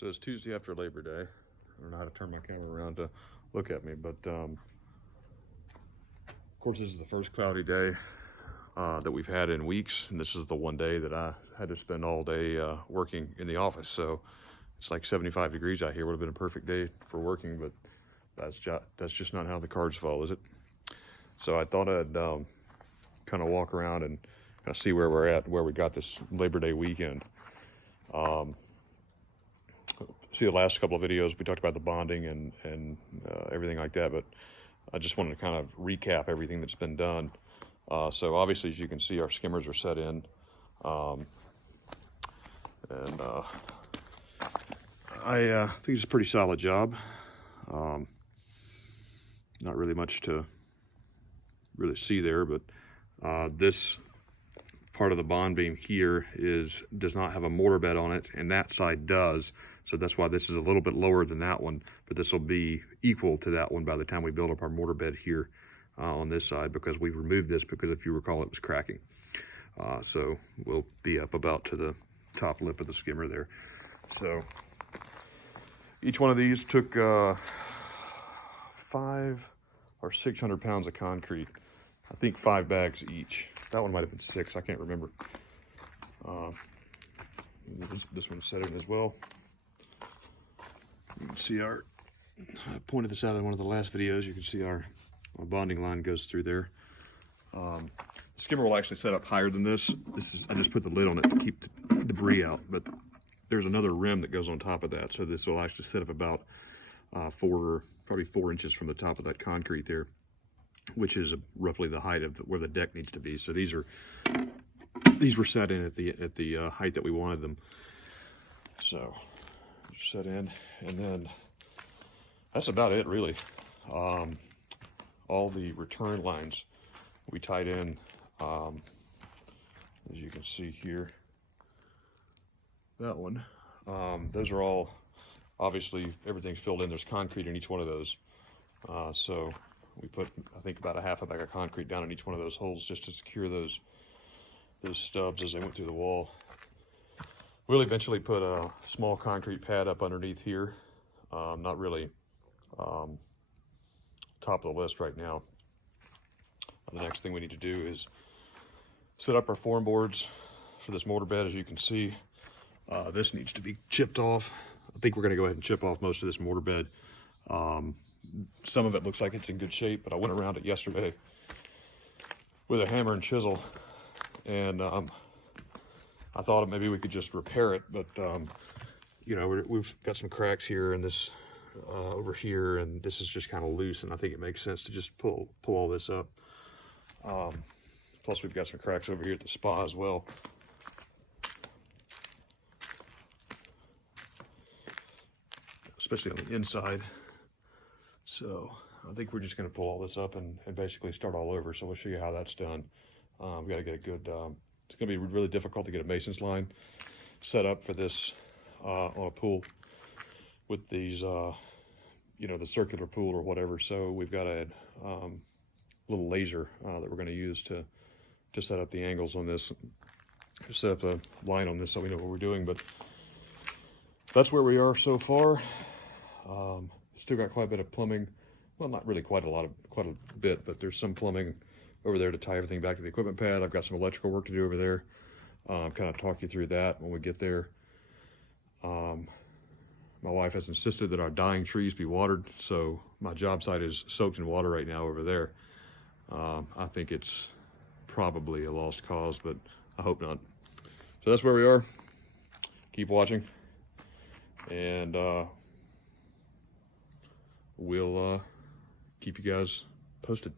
So it's Tuesday after Labor Day. I don't know how to turn my camera around to look at me, but of course this is the first cloudy day that we've had in weeks, and this is the one day that I had to spend all day working in the office. So it's like 75 degrees out here. Would have been a perfect day for working, but that's just not how the cards fall, is it? So I thought I'd kind of walk around and kind of see where we're at, where we got this Labor Day weekend. See the last couple of videos, we talked about the bonding and everything like that, but I just wanted to kind of recap everything that's been done. So obviously, as you can see, our skimmers are set in. I think it's a pretty solid job. Not really much to really see there, but this part of the bond beam here does not have a mortar bed on it, and that side does. So that's why this is a little bit lower than that one, but this will be equal to that one by the time we build up our mortar bed here on this side, because we removed this because, if you recall, it was cracking. So we'll be up about to the top lip of the skimmer there. So each one of these took 500 or 600 pounds of concrete. I think 5 bags each. That one might have been 6, I can't remember. This one's set in as well. You can see I pointed this out in one of the last videos. You can see our bonding line goes through there. The skimmer will actually set up higher than this. I just put the lid on it to keep the debris out, but there's another rim that goes on top of that. So this will actually set up about probably 4 inches from the top of that concrete there, which is roughly the height of where the deck needs to be. So these were set in at the height that we wanted them. So set in, and then that's about it, really. All the return lines we tied in, as you can see here. That one, those are all, obviously everything's filled in. There's concrete in each one of those. So we put, I think, about a half a bag of concrete down in each one of those holes just to secure those stubs as they went through the wall. We'll eventually put a small concrete pad up underneath here. Not really top of the list right now. The next thing we need to do is set up our form boards for this mortar bed. As you can see, this needs to be chipped off. I think we're going to go ahead and chip off most of this mortar bed. Some of it looks like it's in good shape, but I went around it yesterday with a hammer and chisel, and I thought maybe we could just repair it, but you know, we've got some cracks here and this over here, and this is just kind of loose, and I think it makes sense to just pull all this up. Plus we've got some cracks over here at the spa as well. Especially on the inside. So I think we're just going to pull all this up and basically start all over. So we'll show you how that's done. We've got to get a good, it's going to be really difficult to get a mason's line set up for this on a pool with these, you know, the circular pool or whatever. So we've got a little laser that we're going to use to set up the angles on this, set up the line on this so we know what we're doing. But that's where we are so far. Still got quite a bit of plumbing. Well, not really quite a bit, but there's some plumbing over there to tie everything back to the equipment pad. I've got some electrical work to do over there. Kind of talk you through that when we get there. My wife has insisted that our dying trees be watered, so my job site is soaked in water right now over there. I think it's probably a lost cause, but I hope not. So that's where we are. Keep watching, and we'll keep you guys posted.